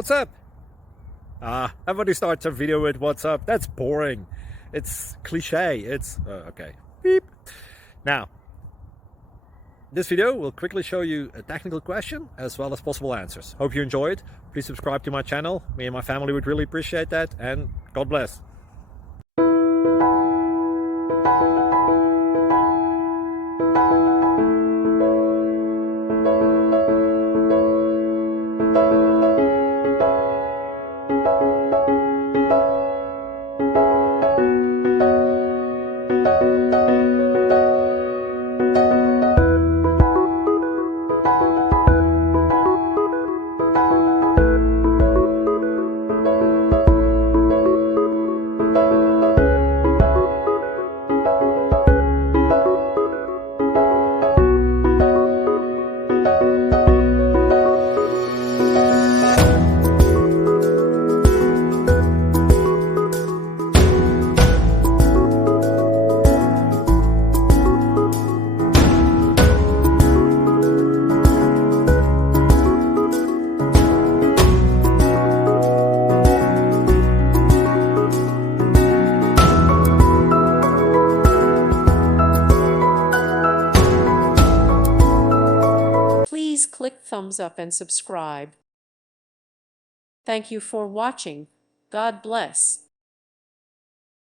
What's up? Everybody starts a video with what's up. That's boring. It's cliche. It's okay. Beep. Now, this video will quickly show you a technical question as well as possible answers. Hope you enjoyed. Please subscribe to my channel. Me and my family would really appreciate that, and God bless. Please click thumbs up and subscribe. Thank you for watching. God bless.